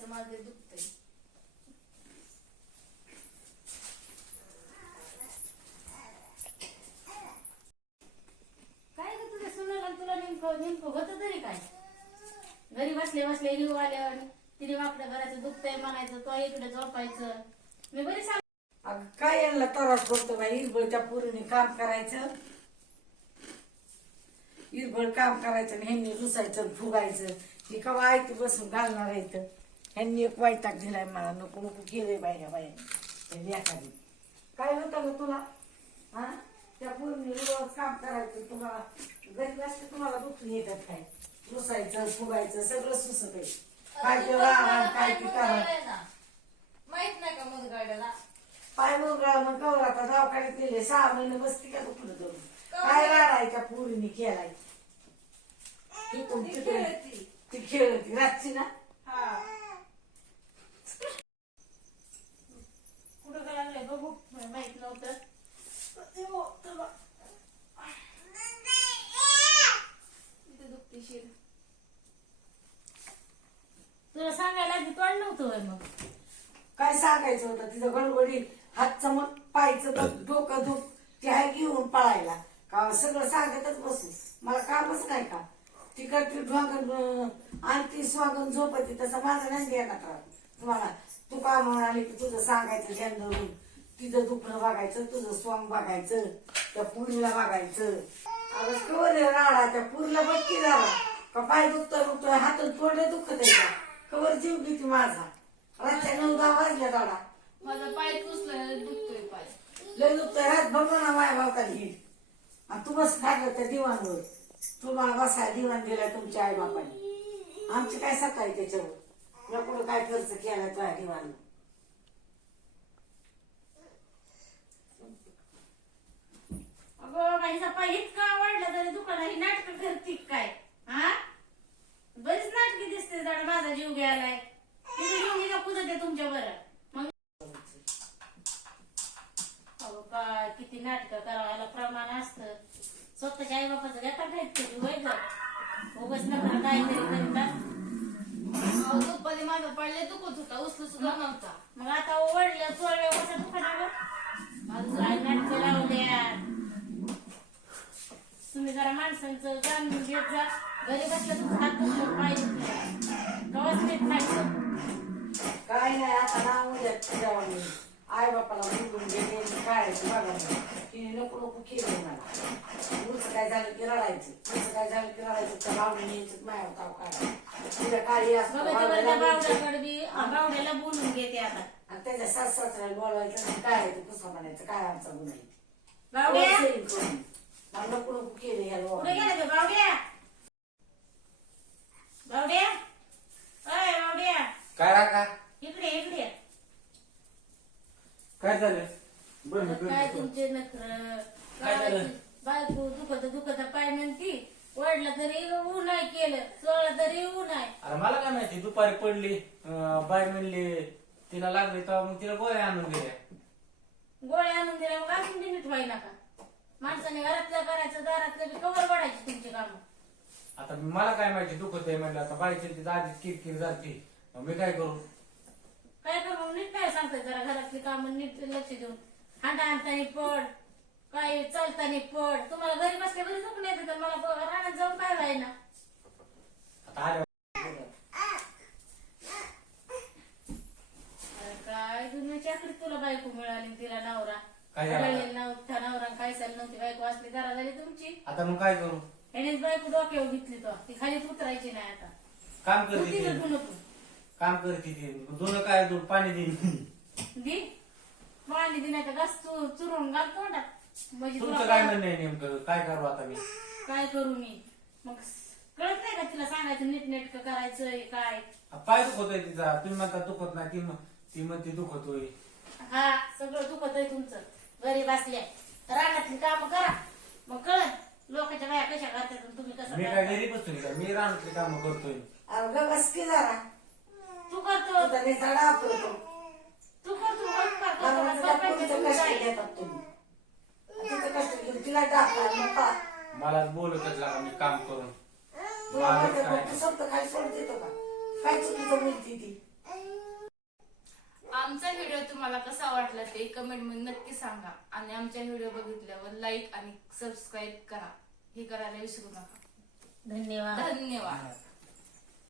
का झोपली दुखतंय. काय ग तुझ्या सुनाला तुला नेमकं नेमकं होतं तरी काय? घरी बसले बसले लिहू आल्यावर तिने आपल्या घराचं दुखतंय म्हणायचं तो इकडे झोपायचं. मी बरी सांग अगं काय यांना तरास पडतो बाई? इरबळच्या पोरीने काम करायचं. इरबळ काम करायचं आणि ह्यांनी रुसायचं आणि फुगायचं. हे कवा ऐकू बसून घालणार आहे इथं ह्यांनी एक वैताग दिलाय मला. नको नको केलंय ह्या बाई एखादी काय होतं ग तुला? हा? त्या पूर्णी रोज काम करायचं तुम्हाला घरी असते तुम्हाला दुखून येतात काय? रुसायचं फुगायचं सगळं सुसत आहे. काय ते राहा काय ते करा माहीत नाही का मग गाड्याला पाय मुलगा मग कवर आता दवाखान्यात नेले सहा महिने बसती का दुखलं धरून काय राडायच्या पोरीने केलाय? तिकडून ती तिकडे खेळती. ती खेळती. रातची ना? हा कुठं काय लागलंय बघू मला माहीत नव्हतं इथे दुखती शिर तुला सांगायला आधी तोंड नव्हतं होय मग. काय सांगायचं होतं? तिचं गडबडीत हातचं मग पायचं बघ, डोकं दुख ती आहे घेऊन पळायला. का सगळं सांगतच बसू मला कामच नाही का? तिकडची ढोंगण आणखी स्वागन झोपती तसं माझं नाही देणार तुम्हाला तू का म्हणाले की तुझं सांगायचं ध्यान धरून तिचं दुखणं बघायचं तुझं स्वांग बघायचं त्या पुरीला बघायचं. अगं कवर राडा त्या पुरीला बघकी झाला का पाय दुखतोय दुखतोय हातून थोडं दुखत आहे का जीव घेते माझा. रातच्या नऊ दहा वाजल्या दाडा. माझा पाय पुसला दुखतोय पाय. लय दुखतोय रात बघ ना माया भावताला हिट आणि तू बस टाकलं त्या दिवाणवर. तुम्हाला बसाय दिवाण दिलाय तुमच्या आई बापाने आमची काय सकाळी त्याच्यावर? तुला कुठं काय खर्च केला तुझ्या दिवाण अगं माझा पाय इतका आवडला तरी दुकान ही नाटक करते काय? हा दिसते जरा माझा जीव घ्यायलाय तिथे जीव घ्या कुठं ते तुमच्या बरं मग अगं काय किती नाटक करायला प्रमाण असतं. स्वतःच्या आई बापाचं घेता काय तरी होय ग उगाच नका काहीतरी करीतात अहो, दुपारी माझा पाय लय दुखत होता उचलू सुद्धा नव्हता. मग आता ओढल्या चोळल्या कशा दुकानावर काय नाटक लावल्या तुम्ही जरा माणसांचं जाणून घेत जा. घरी तुमचं हात दुखलं पाय दुखलं कवाच नीट खायचं. काय नाही आता नाव उद्या तुझ्या आई बापाला बोलून गेले काय बघा तिने नको नको केलं मला. उलचं काय झालं की रडायचं. उलचं काय झालं की रडायचं त्या भावने यायचं माया ताव काढा तिला काही बी बावड्याला बोलून घेते आता. आणि त्याच्या सास सासऱ्याला बोलायचं आणि काय आहे ते कसं म्हणायचं काय आमचा गुन्हा आहे? नको नको केलं ह्या कुठे लोकांनी. गेला ते बावड्या बावड्या अय बावड्या काय राका इकडे इकडे काय झालं? बरं मी काय करतो. तुमचे नखर काय झालं? बायको दुखत दुखत पाय म्हणती वडला तरी ऊ नाही केलं चोळला तरी ऊ नाही अरे मला काय माहिती दुपारी पडली अं, बाई म्हणली तिला लागली तेव्हा मग तिला गोळ्या आणून दिल्या. गोळ्या आणून दिल्या मग अजून बी नीट व्हायला का? माणसाने घरातलं करायचं दारातलं बी कवर वाढायची तुमची कामं? आता मला काय माहिती दुखत आहे म्हणलं आता बाईची तिथं आधीच किरकिर झाली मग मी काय करू? काय करू? नीट काय सांगताय जरा घरातली कामं नीट लक्ष देऊन. हांडा आणताना पड काय चालताना पड तुम्हाला घरी बसल्या घरी दुखून येते तर मला ब- रानात जाऊन काय आता आल्या अरे काय दुनियाची आखरी तुला बायको मिळाली तिला नवरा. काय झालं? नव्हता नवरा काय चालली नव्हती? बायको असली जरा झाली तुमची. आता मग काय करू? यानेच बायको डोक्यावर घेतली तो. ती खालीच उतरायची नाही आता. काम तू करते ती. काम करते ती दोन काय दोन पाणी देईन. दी. पाणी दि नाही तर घास तू चुरून घाल तोंडात. म्हणजे तुमचं काय म्हणणं आहे नेमकं? काय करू आता मी? काय करू मी? मग कळत नाही का तिला सांगायचं नीट नेटकं करायचंय काय? पाय दुखत आहे तिचा. तुम्ही म्हणता दुखत नाही ती म्हण- ती म्हणते दुखत होय हा सगळं दुखत आहे तुमचं. घरी बसल्या रानातली काम करा. मग कळत लोकांच्या बाया कशा करतात आणि तुम्ही कसं मी काय करता. घरी बसून का? मी रानातली काम करतोय. अरे ग बस की जरा. तू करतो निसाडा करतो. तू करतो कष्ट. घेतात तुम्ही. कष्ट घेऊन तिला मला बोलतच लागा मी काम करून. तुला माझं माहिती आहे काय? का, तू शब्द काय सोडत येतो का? काय चुकीचं बोलती ती? आमचा व्हिडिओ तुम्हाला कसा वाटला ते कमेंटमध्ये नक्की सांगा. आणि आमच्या व्हिडिओ बघितल्यावर लाईक आणि सबस्क्राईब करा. हे करायला विसरू नका. धन्यवाद. धन्यवाद.